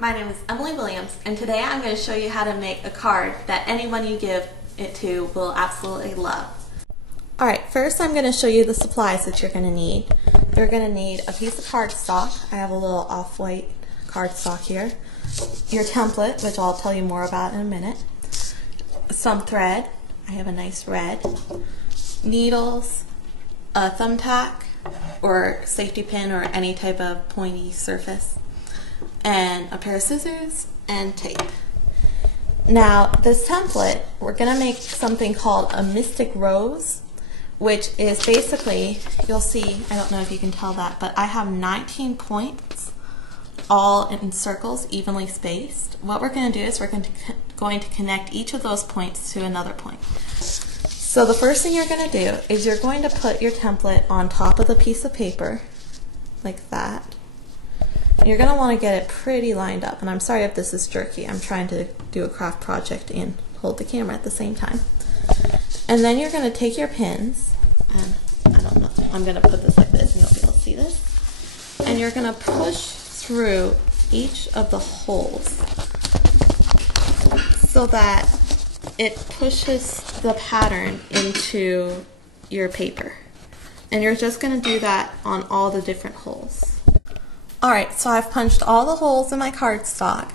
my name is Emily Williams, and today I'm going to show you how to make a card that anyone you give it to will absolutely love. Alright, first I'm going to show you the supplies that you're going to need. You're going to need a piece of cardstock. I have a little off-white cardstock here. Your template, which I'll tell you more about in a minute. Some thread. I have a nice red. Needles, a thumbtack, or safety pin, or any type of pointy surface, and a pair of scissors and tape. Now this template, we're going to make something called a mystic rose, which is basically, you'll see, I don't know if you can tell that, but I have 19 points all in circles evenly spaced. What we're going to do is we're going to connect each of those points to another point. So the first thing you're going to do is you're going to put your template on top of the piece of paper like that. And you're going to want to get it pretty lined up, and I'm sorry if this is jerky. I'm trying to do a craft project and hold the camera at the same time. And then you're going to take your pins, and I don't know, I'm going to put this like this and you'll be able to see this. And you're going to push through each of the holes so that it pushes the pattern into your paper. And you're just going to do that on all the different holes. Alright, so I've punched all the holes in my cardstock,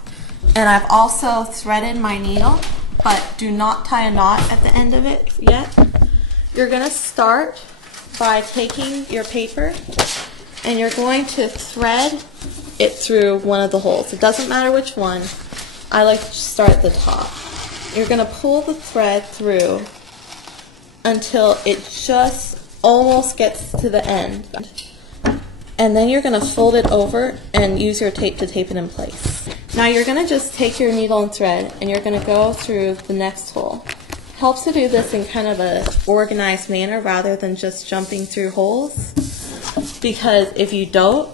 and I've also threaded my needle, but do not tie a knot at the end of it yet. You're going to start by taking your paper and you're going to thread it through one of the holes. It doesn't matter which one. I like to start at the top. You're going to pull the thread through until it just almost gets to the end. And then you're going to fold it over and use your tape to tape it in place. Now you're going to just take your needle and thread and you're going to go through the next hole. Helps to do this in kind of a organized manner rather than just jumping through holes, because if you don't,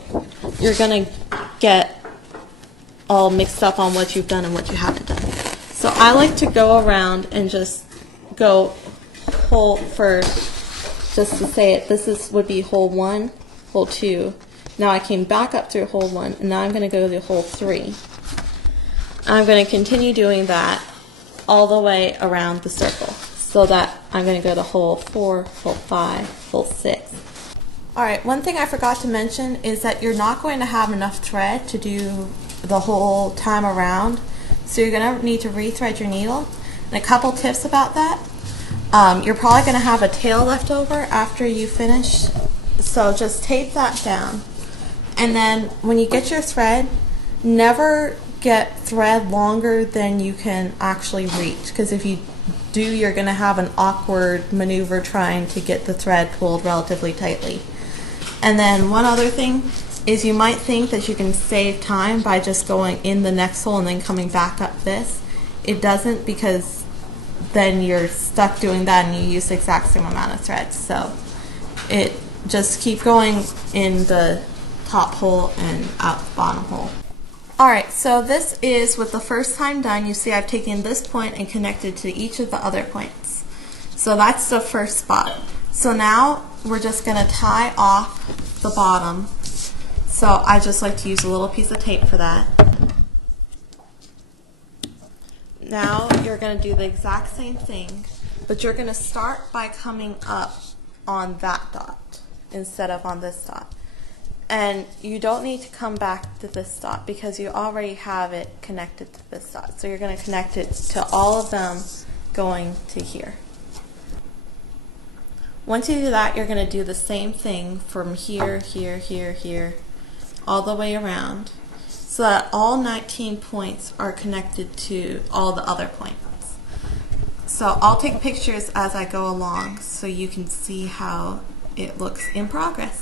you're going to get all mixed up on what you've done and what you haven't done. So I like to go around and just go hole first, just to say it. This would be hole 1, hole 2. Now I came back up through hole 1, and now I'm going to go to hole 3. I'm going to continue doing that all the way around the circle, so that I'm going to go to hole 4, hole 5, hole 6. Alright, one thing I forgot to mention is that you're not going to have enough thread to do the whole time around, so you're going to need to rethread your needle. And a couple tips about that. You're probably going to have a tail left over after you finish, so just tape that down. And then when you get your thread, never get thread longer than you can actually reach, because if you do, you're going to have an awkward maneuver trying to get the thread pulled relatively tightly. And then one other thing is, you might think that you can save time by just going in the next hole and then coming back up this. It doesn't, because then you're stuck doing that and you use the exact same amount of thread. So just keep going in the top hole and out the bottom hole. Alright, so this is with the first time done. You see I've taken this point and connected to each of the other points. So that's the first spot. So now we're just going to tie off the bottom. So I just like to use a little piece of tape for that. Now you're going to do the exact same thing, but you're going to start by coming up on that dot instead of on this dot. And you don't need to come back to this dot because you already have it connected to this dot. So you're going to connect it to all of them going to here. Once you do that, you're going to do the same thing from here, here, here, here, all the way around, so that all 19 points are connected to all the other points. So I'll take pictures as I go along so you can see how it looks in progress.